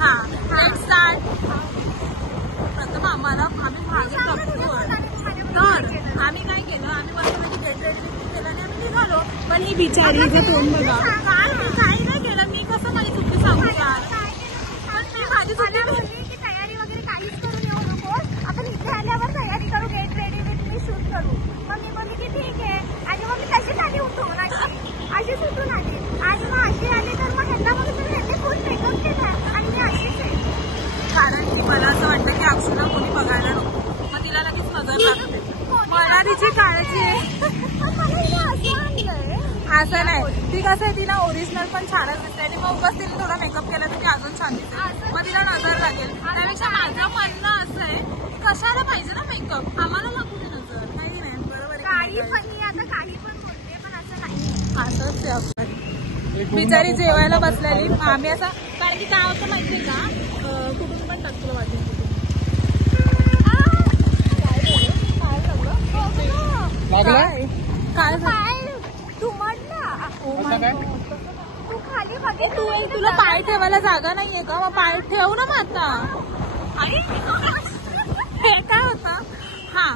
हा let's start. प्रथम आम्ही मागे बघतोय तर आम्ही काय केलं, आम्ही मस्तपैकी गेट रेडी केलं आणि आम्ही निघालो. पण ही बिचारी इथे तोंड बघा, काय मी काही नाही केलं. मी कसं माझी चुकी सांगू यार, पण मी माझी चुकी तयारी वगैरे काहीच करून येऊ नको, आपण इथे आल्यावर तयारी करू, गेट रेडी मी शूट करू. मग मी बोलली की ठीक आहे. आणि मग मी तशीच आली उठून, अशीच उठून आली. आणि मग अशी आली तर मग ह्यांना बघून ह्यांनी फुल मेकअप केला आणि मी अशीच आहे. कारण की मला असं वाटतं की अक्षुला कोणी बघायला नको, मग तिला लगेच नजर लागते. मला तिची काळजी आहे. असं नाही, ती कसं आहे, तिला ओरिजिनल पण छानच दिसते आणि मग उगाच तिने थोडा मेकअप केला तर ती अजून छान दिसते, मग तिला नजर लागेल. त्यापेक्षा माझं म्हणणं असं आहे, कशाला पाहिजे ना मेकअप, आम्हाला लागू दे नजर. नाही नाही, बरोबर आहे. काही पण मी आता काही पण बोलते, पण असं नाही. असंच आहे. बिचारी जेवायला बसलेली. आम्ही असं, कारण की काय होतं माहितीये का, कुठून पण टाकतो वाटेल काय तू म्हटला तू खाली बघितलं, तुला पाय ठेवायला जागा नाहीये का, मग पाय ठेवू ना मग आता. काय होता. हा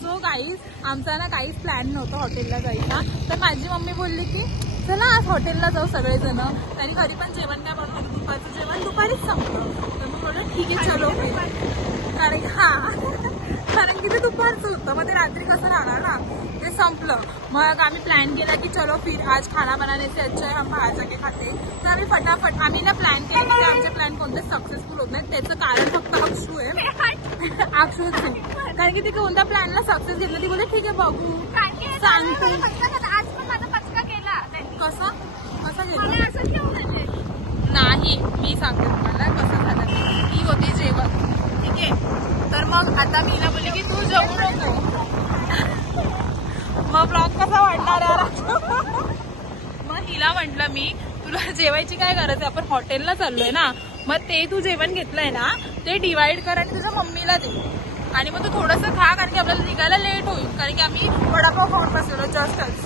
सो गाईज, आमचा ना काहीच प्लॅन नव्हतं हॉटेलला जायचा. तर माझी मम्मी बोलली की चला आज हॉटेलला जाऊ सगळेजण. तरी घरी पण जेवण काय बनवलं, दुपारचं जेवण दुपारीच संपलं. तर मग बोललं ठीक आहे चलो. कारण की ते दुपारचं होतं, मग ते रात्री कसं राहणार ना, ते संपलं. मग आम्ही प्लॅन केला की चलो फिर आज खाना बनाने से अच्छा है हम बाहेर जाके खाते. तर आम्ही फटाफट आम्ही ना प्लॅन केलं की आमचे प्लॅन कोणते सक्सेसफुल होत नाही. त्याचं कारण फक्त अक्षू आहे. अक्षूच आहे, कारण की ती कोणत्या प्लॅनला सक्सेस घेतलं. ती बोलते ठीक आहे बघू सांगते. आज पण माझा पचका केला. कसं गेलं नाही, मी सांगते तुम्हाला कसं झालं. ती होती जेवण, ठीक आहे. तर मग आता मी हिला बोलली की तू जेवू नको, मग ब्लॉग कसा वाटणार यार. मग हिला म्हटलं मी, तुला जेवायची काय गरज आहे, आपण हॉटेलला चाललोय ना, मग ते तू जेवण घेतलंय ना ते डिवाइड कर आणि तुझ्या मम्मीला दे, आणि मग तू थोडंसं खा, कारण की आपल्याला निघायला लेट होईल. कारण की आम्ही वडापाव खाऊन बसलेलो जस्टच.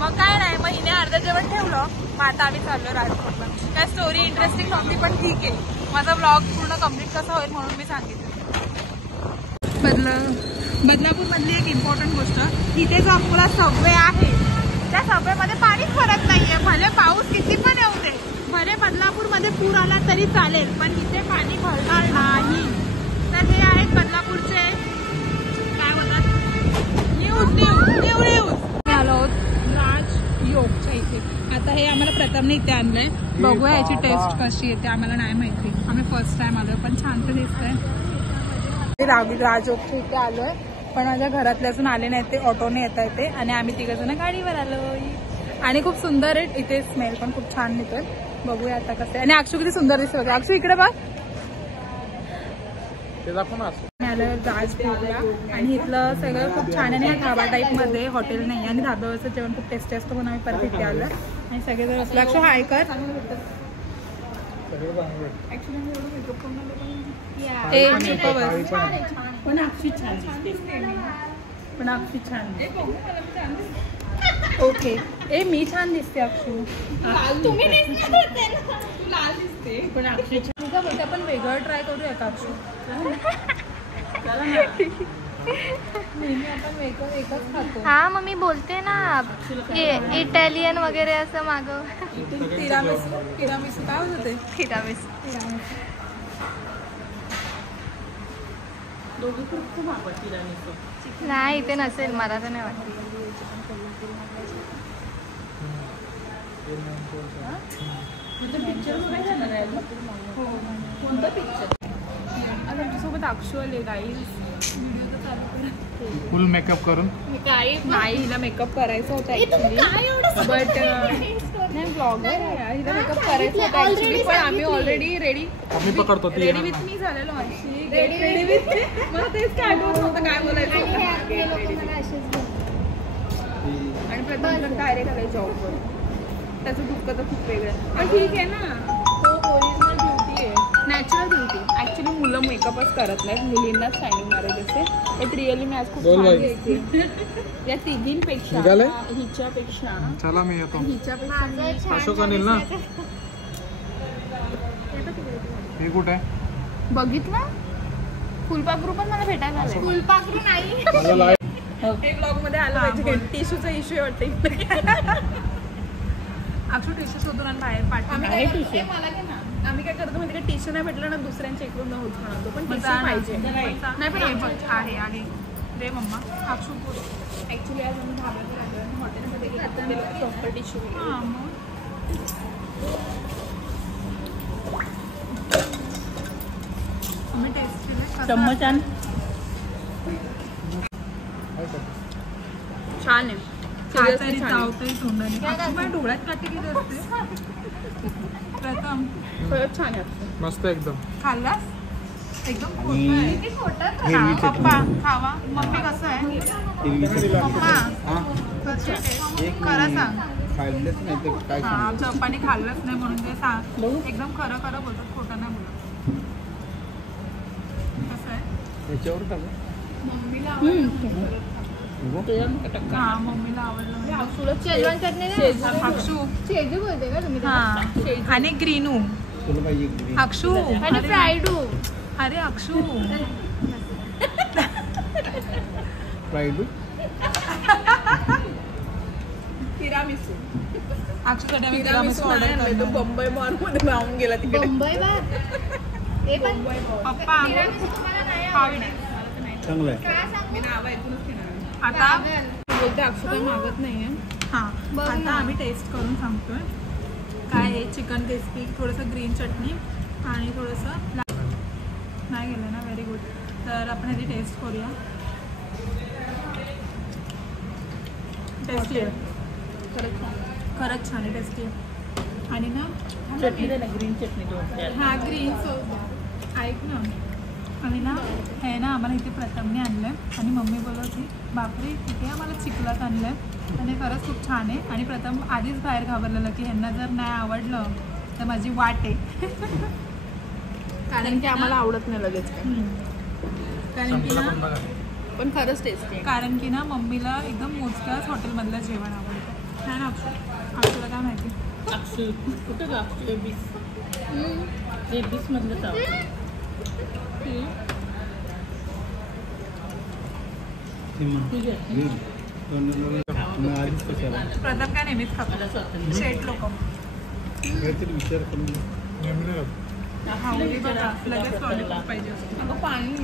मग काय नाही, मग हिने अर्ध जेवण ठेवलं. मग आता आम्ही चाललो राजकोटला. काय स्टोरी इंटरेस्टिंग नव्हती, पण ठीक आहे, माझा ब्लॉग पूर्ण कम्प्लीट कसा होईल म्हणून मी सांगितलं. बदलापूर मधली एक इम्पॉर्टंट गोष्ट, इथे जो आपला सबवे आहे त्या सबवेमध्ये पाणीच भरत नाहीये. भले पाऊस किती पण येऊ दे, भले बदलापूरमध्ये पूर आला तरी चालेल, पण इथे पाणी भरणार नाही. तर हे आहेत बदलापूरचे काय बोलतात, न्यूज आलो आहोत राज योगच्या इथे. आता हे आम्हाला प्रथमने इथे आणलंय, बघूया याची टेस्ट कशी येते. आम्हाला नाही माहिती, आम्ही फर्स्ट टाइम आलोय, पण छान तर दिसतंय. राजयोगच्या इथे आलोय, पण माझ्या घरातले अजून आले नाही, ते ऑटोने येता येते आणि आम्ही तिघजण गाडीवर आलोय. आणि खूप सुंदर आहे इथे, स्मेल पण खूप छान येतोय. बघूया आता कसं. आणि अक्षू किती सुंदर दिसत होते. अक्षू इकडे बघ. आल्यावर राजभोगला, आणि इथलं सगळं खूप छान आहे. धाबा टाईप मध्ये हॉटेल नाही, आणि धाब्यावरचं जेवण खूप टेस्टी असतं, म्हणून आम्ही परत इथे आलो आणि सगळेजण असलं. अक्षू हाय कर. पण अक्षी छान ओके. ए मी छान दिसते अक्षू, पण अक्षी छान बोलते. आपण वेगळं ट्राय करूया का अक्षू? नेहमी आपण वेगळं एकच खातो. हा मग मी बोलते ना, इटालियन वगैरे असं मागव. तिरामिसू काय होते? तिरामिसू नाही, इथे नसेल, मला तर नाही वाटत. कोणता पिक्चर? आज आमच्यासोबत अक्षू आले गाईज. फुल मेकअप करून नाही, हिला मेकअप करायचा होता ऍक्च्युली, बट नाही ब्लॉगर आहे, हिला मेकअप करायचा होता ऍक्च्युली. पण आम्ही ऑलरेडी रेडी विथ मी झालेलो. रेडी विथ मला तेच काय आठवत नव्हतं काय बोलायचं. आणि प्रथम डायरेक्ट आलाय जॉबवर, त्याचं दुःख तर खूप वेगळं. पण ठीक आहे ना, तो ओरिजिनल ब्युटी आहे, नॅचरल ब्युटी. ऍक्च्युली मुलं मेकअपच करत नाहीत, मुलींना स्टँडिंग मारायचं असते. बट रिअली मी आज खूप छान दिसते या तिघींपेक्षा, हिच्यापेक्षा. चला मी येतो. हिच्यापेक्षा अशोक अनिल ना. हे कुठे आहे? बघितलं फुलपाखरू पण मला भेटायला आलंय. फुलपाखरू नाही. मला लाईट हे ब्लॉग मध्ये आलं पाहिजे. टिश्यूचा इश्यू वाटते. अक्षू टिश्यू शोधून आणि बाहेर पाठवून मला घे ना. आम्ही काय करतो म्हणजे टिश्यू नाही भेटलं ना दुसऱ्यांच्या इकडून होत म्हणतो पण टिश्यू पाहिजे नाही पण आहे आणि रे मम्मा अक्षू ऍक्च्युली आज आम्ही धाब्यावर आलो आणि हॉटेलमध्ये गेलो प्रॉपर टिश्यू. हां मग आम्ही टेस्ट केलं चम्मच आण. छान आहे. काहीतरी चावतंय तोंडाने. माझ्या डोळ्यात काटे किती असते. प्रथम खरंच छान आहे. मस्त एकदम. खाल्लास एकदम खोटं आहे. किती खोटं. खा, पप्पा खावा. मम्मी कसं आहे पप्पा कसं आहे खरं सांग. खाल्लंच नाही तर काय हा आमच्या पप्पाने खाल्लंच नाही म्हणून ते सांग एकदम खरं खरं बोलतात खोटं नाही बोलत. कसं आहे याच्यावर टाकू. मम्मीला हा मम्मीला आवडलं तुला शेजवान चटणी नाही. अक्षू शेजू बोलते का तुम्ही? हा आणि ग्रीनू तुला पाहिजे green. अक्षू आणि अरे फ्रायडू. अरे अक्षू फ्राईड तिरामिसू. अक्षूकडे आम्ही तिरामिसू तिरामिसू नाही order आणलंय. तो करणार. बंबई मॉल मध्ये राहून गेला तिकडे. बंबई बा. हे पण पप्पा तिरामिसू तुम्हाला नाही पावडे चांगलं आहे. काय सांगू? मी नाव ऐकूनच घेणार. आता बोलते अक्षू काही मागत नाहीये. हां बघ आता ना. आम्ही टेस्ट करून सांगतोय काय आहे. चिकन क्रिस्पी थोडंसं ग्रीन चटणी आणि थोडंसं नाही गेलं ना व्हेरी गुड. तर आपण ह्याची टेस्ट करूया. टेस्टी आहे खरंच छान आहे टेस्टी आहे. आणि ना चटणी दे ना ग्रीन चटणी दोन. हा ग्रीन सॉस ऐक ना. आणि ना हे ना आम्हाला इथे प्रथमने आणलं आहे आणि मम्मी बोलत होती बापरे इथे आम्हाला चिखलात आणलं आहे आणि खरंच खूप छान आहे. आणि प्रथम आधीच बाहेर घाबरलेलं की ह्यांना जर नाही आवडलं तर माझी वाट आहे. कारण की आम्हाला आवडत नाही लगेच काय. कारण की संपलं पण ना बघा. पण खरंच टेस्टी आहे. कारण की ना मम्मीला एकदम मोजक्याच हॉटेलमधलं जेवण आवडतं. काय ना अक्षूला काय माहिती. अक्षू कुठं का अक्षू एबीस मधलं चावलं. ठीक आहे. Green. मी आधीच कशाला प्रथम काय नेहमीच खातो शेट लोक काहीतरी विचार करून हावली बघा लगेच लॉलीपॉप पाहिजे असते. अगं पाणी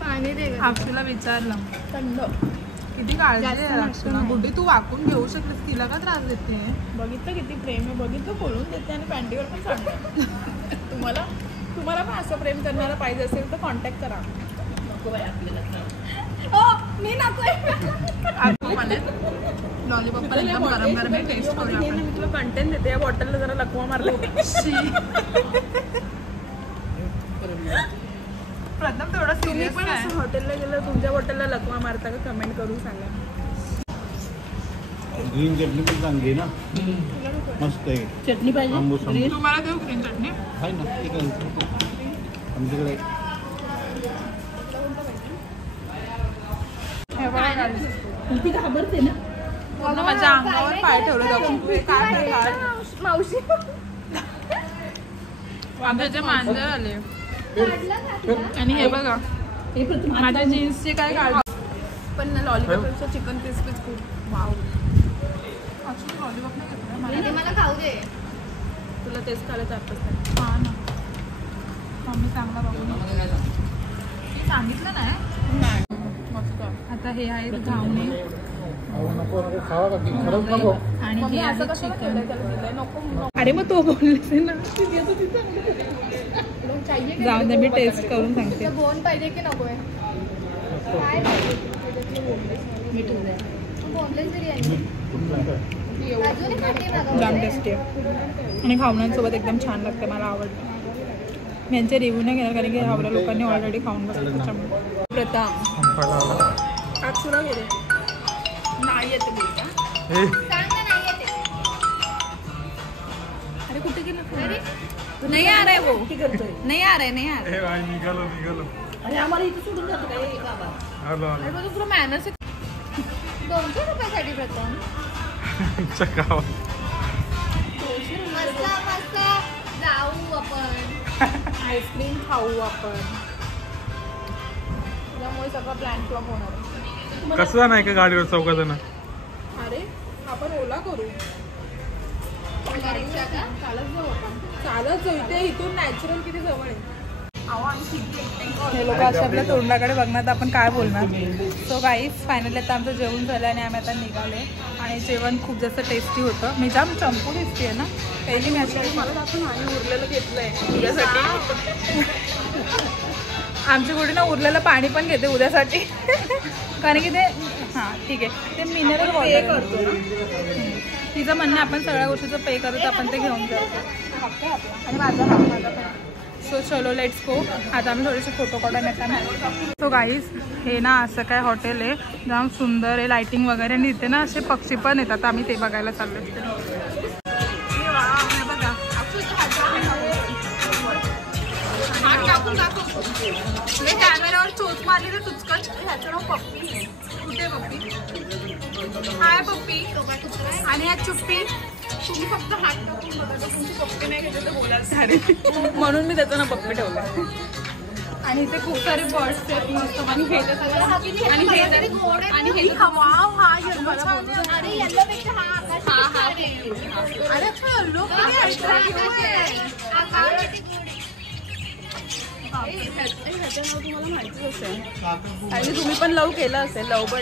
पाणी दे गं. अक्षूला विचारलं थंड. किती काळजी जास्त आहे नसतं अक्षूला. नाही. गुड्डी तू वाकून घेऊ शकलीस तिला का त्रास देते. बघितलं किती प्रेम आहे. बघितलं खोलून देते आणि पॅन्टीवर पण सांगते. तुम्हाला पण असं प्रेम करणारा पाहिजे असेल तर कॉन्टॅक्ट करा. नको बाई आपल्याला. मी नकोय. लॉलीपॉप पण एकदम गरम गरम आहे. टेस्ट करूया मी आपण. तुला कंटेंट देते. या बॉटलला जरा लकवा मारला. प्रथम थोडं तुम्ही सिरियस पण असं हॉटेलला गेलं तुमच्या बॉटलला लकवा मारता का कमेंट करून सांगा. ग्रीन चटणी पण चांगली आहे ना. मस्त आहे. चटणी पाहिजे. आंबूस आंबूस. तुम्हाला देऊ ग्रीन चटणी. आहे ना ठीक आहे. आमच्याकडे हे बघा guys. ती घाबरते ना. पूर्ण माझ्या अंगावर पाय ठेवलं जाऊ. काय करणार? मावशी आमचे मांजर आले काढला का? आणि हे बघा हे प्रथम माझ्या जीन्सचे काय काढ. पण ना लॉलीपॉपपेक्षा चिकन क्रिस्पीच खूप वाव. लॉलीपॉप नाही घेतलं मला. आणि ते मला खाऊ दे. तुला टेस्ट करायचं आता. हा ना मम्मी चांगला बघून मी सांगितलं नाही. मस्त. आता हे आहेत घावणे नको खावा का खरंच नको. आणि हे असं आहे कसं चिकन. केलंय त्याला दिलंय. नको अरे मग तो बोललेस ना. चाहिए जाऊ दे मी टेस्ट करून सांगते. बोन पाहिजे की नकोय? काय पाहिजे? बोनलेस बिर्याणी. अजून खाते जाम मागवते. टेस्टी आहे आणि खावण्यांसोबत एकदम छान लागते. मला आवडतं. मी यांचे रिव्ह्यू नाही घेणार कारण की हवऱ्या लोकांनी ऑलरेडी खाऊन बसलं त्याच्यामुळे. प्रथम अक्षुला गेले नाही येते बोलता. सांग ना नाही येते. अरे कुठे गेलं. नाही आ रहा है वो. किती करतोय. नहीं आ रहा है, नहीं आ रहा है. निघालो अरे आम्हाला इथे सोडून जातो काय हे बाबा. आलो अरे बघ तुला मॅनर्स 200 रुपयासाठी प्रथम. आलो मस्त मस्त जाऊ आपण. आईस्क्रीम खाऊ आपण, त्यामुळे सगळं प्लॅन फ्लॉप होणार आहे. कसला नाही का गाडीवर चौकात ना. अरे आपण ओला करू, चालत जाऊ आपण, चालत जाऊ. इथे इथून नॅचरल किती जवळ आहे. हे लोक अशा आपल्या तोंडाकडे बघणार तर आपण काय बोलणार. सो गाईज फायनली आता आमचं जेवण झालं आणि आम्ही आता निघाले आणि जेवण खूप जास्त टेस्टी होतं. मी जाम चंपू दिसते ना पहिली मी अशा मला दाखवून आणि उरलेलं घेतलंय उद्यासाठी. आमच्या कुठे ना उरलेलं पाणी पण घेते उद्यासाठी कारण की ते हां ठीक आहे ते मिनरल पे करतो ना. तिचं म्हणणं आपण सगळ्या गोष्टीचं पे करतो आपण ते घेऊन जातो आणि माझा पण. सो चलो लेट्स गो. आता आम्ही थोडेसे फोटो काढून येतात. सो गाईज हे ना असं काय हॉटेल आहे, जाम सुंदर आहे, लाइटिंग वगैरे, आणि इथे ना असे पक्षी पण येतात. आम्ही ते बघायला चाललो. कॅमेऱ्यावर चोच मारली तर तुचकच. ह्याचं नाव पप्पी आहे. कुठे पप्पी? हाय पप्पी. आणि ह्या चुप्पी. तुम्ही फक्त हात टाकून बघा, तुमची पप्पी नाही घेतली तर बोलायला सारे, म्हणून मी त्याचं ना पप्पी ठेवलं. आणि इथे खूप सारे बर्ड्स आहेत मस्त. आणि हे तुम्हाला माहितीच असेल आणि तुम्ही पण लव केलं असेल. लव पण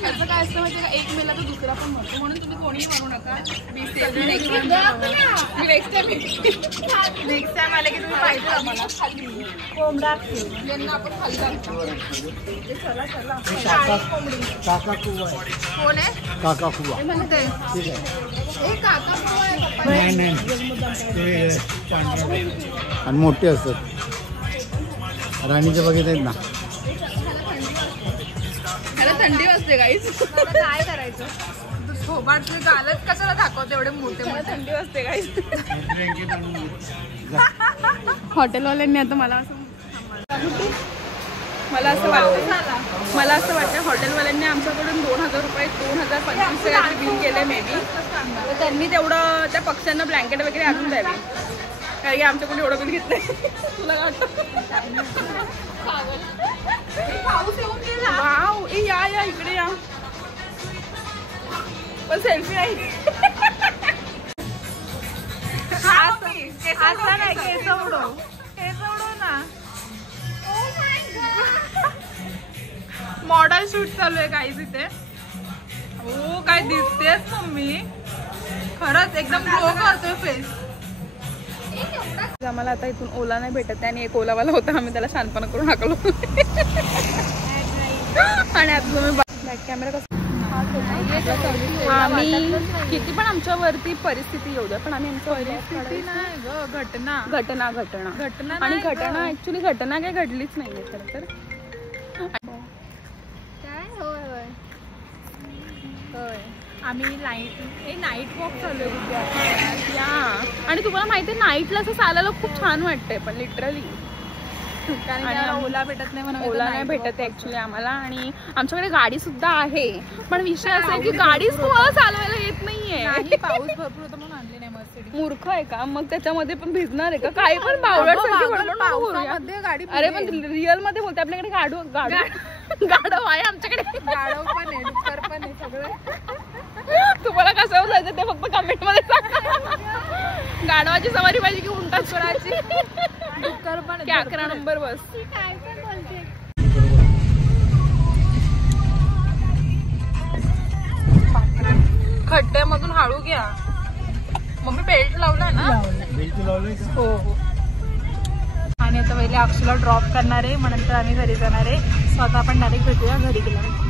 ह्याचं काय असतं माहिती का, एक मेला तर दुसरा पण म्हणतो, म्हणून तुम्ही कोणीही म्हणू नका. नेक्स्ट टाइम आले की तुम्ही पाहिजे आम्हाला खाल्ली कोंबडा यांना आपण खाल्ला. चला चला काका कुवा कोण आहे? काका कुवा म्हणते ठीक आहे. काका नाही ते आणि मोठे असतात. राणीच्या बघित आहेत ना. त्याला थंडी वाजते गाईस. काय करायचं, थोबाडचे गालच कशाला दाखवते एवढे मोठे. मला थंडी वाजते गाईस. हॉटेलवाल्यांनी आता मला असं वाटतं हॉटेलवाल्यांनी आमच्याकडून 2000 रुपये 2025 काहीतरी बिल केले मे बी. तर त्यांनी तेवढं त्या पक्ष्यांना ब्लँकेट वगैरे आणून द्यावी, कारण की आमच्याकडून एवढं बिल घेतलंय. तुला वाव, ए या इकडे या, पण सेल्फी आहे. केस उडव ना. मॉडेल शूट चालू आहे काहीच इथे. हो काय दिसतेस मम्मी, खरंच एकदम ग्लो करतोय फेस. आम्हाला आता इथून ओला नाही भेटत आणि एक ओलावाला होता, आम्ही त्याला शानपणा करून हाकलो. आणि आता तुम्ही बॅक कॅमेरा कसं, आम्ही किती पण आमच्यावरती परिस्थिती येऊ द्या पण आम्ही परिस्थिती नाही ग, घटना आणि घटना ऍक्च्युली घटना काही घडलीच नाहीये खरं तर. आम्ही नाईट वॉक चालू आहे या, आणि तुम्हाला माहिती आहे नाईटला असं चालायला खूप छान वाटतंय पण लिटरली, कारण ओला भेटत नाही म्हणून. ओला नाही भेटत ऍक्च्युली आम्हाला, आणि आमच्याकडे गाडी सुद्धा आहे, पण विषय असा आहे की गाडीच तुम्हाला चालवायला येत नाहीये. पाऊस भरपूर होता म्हणून आणली नाही मर्सिडीज. मूर्ख आहे का मग, त्याच्यामध्ये पण भिजणार आहे का? काही पण पावसामध्ये गाडी. अरे पण रिअल मध्ये बोलते, आपल्याकडे गाडव आहे, आमच्याकडे गाडव पण आहे, डुक्कर पण आहे, सगळं. तुम्हाला कसं जायचं ते फक्त कमेंट मध्ये सांगा. गाडवाची सवारी पाहिजे की उंटा चोराची? डुक्कर पण. 11 नंबर बस. काय पण बोलते. खड्ड्यामधून हळू घ्या. मम्मी बेल्ट लावला ना? बेल्ट लावलंय का? हो. आणि आता पहिले अक्षूला ड्रॉप करणार आहे, मग नंतर आम्ही घरी जाणार आहे. स्वतः आपण डायरेक्ट भेटूया घरी गेल्यावर.